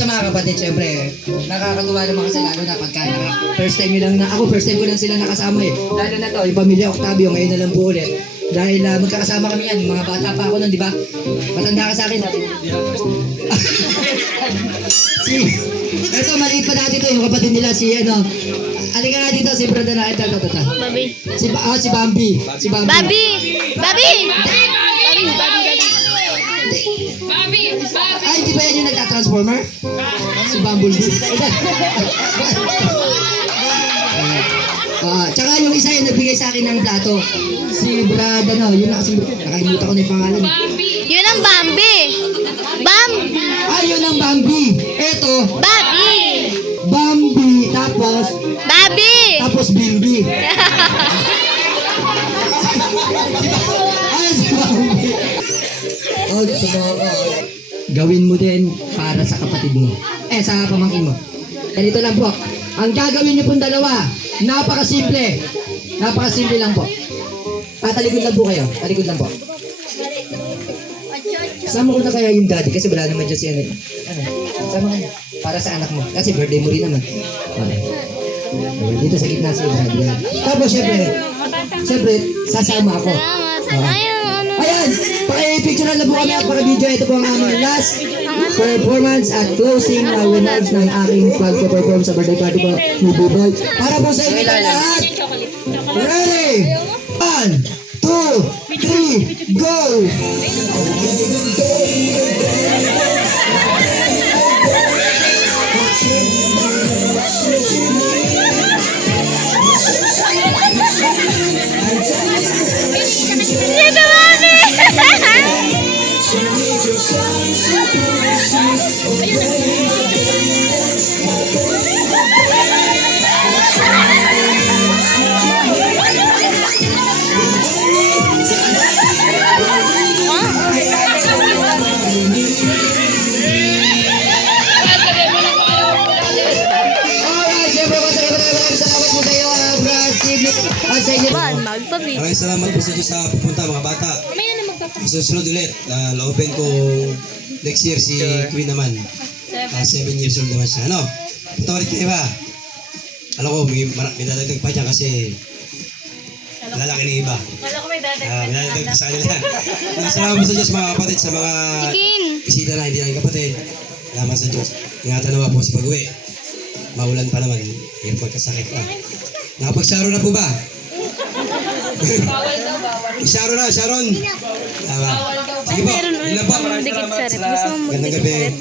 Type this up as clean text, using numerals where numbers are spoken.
sa mga kapatid, syempre, nakakatuwa naman kasi lalo na pagka first time nyo lang na, ako first time ko lang sila nakasama eh. Lalo na to, yung pamilya Octavio, ngayon na lang po ulit. Dahil magkakasama kami yan, mga bata pa ako nun, di ba? Matanda ka sa akin. Eto, maliit pa dati to, yung kapatid nila, si ano, alika nga dito, si brother na ito. Bobby. Si Bambi. Si Bambi. Bobby! Bobby! Ay, di ba yan yung nagka-transformer? Si Bumblebee. Tsaka yung isa yung nagbigay sa akin ng plato. Si Brad, ano, yun nakalimutan ko na yung pangalan. Yun ang Bambi! Ay, yun ang Bambi. Eto, Bobby! Bambi, tapos Bimbi. Ay, si Bambi. Oh, gawin mo din para sa kapatid mo. Sa pamangkin mo. Ganito lang po. Ang gagawin niyo pong dalawa, napakasimple. Napakasimple lang po. Talikod lang po kayo. Talikod lang po. Sama ko na kaya yung daddy kasi wala naman dyan si ano. Sama ko na. Para sa anak mo. Kasi birthday mo rin naman. Dito sa gitna si daddy. Tapos syempre, sasama ako. Ayan! Paki-picture na po kami at paki-video. Ito po ang aming last performance at closing winners ng aking pag-perform sa birthday party ko ni Buboy. Para po sa inyo lahat. Ready? 1, 2, 3, go! Maraming salamat po sa Diyos sa pupunta mga bata. Susunod ulit, la-open ko next year si Queen naman. 7 years old naman siya. Ano? Patawarin kayo ba? Alam ko, may dadagdag pa dyan kasi lalaki ng iba. May dadagdag pa sa kanila. Salamat po sa Diyos mga kapatid, sa mga bisita na hindi na kapatid. Salamat sa Diyos. Ingatan naman po si pag-uwi. Maulan pa naman. Hirap magkasakit pa. Nakapag-Sharon na po ba? Bawal. Sharon. Tama. Sige po. Ilan po. Maraming salamat. Gandang gabi.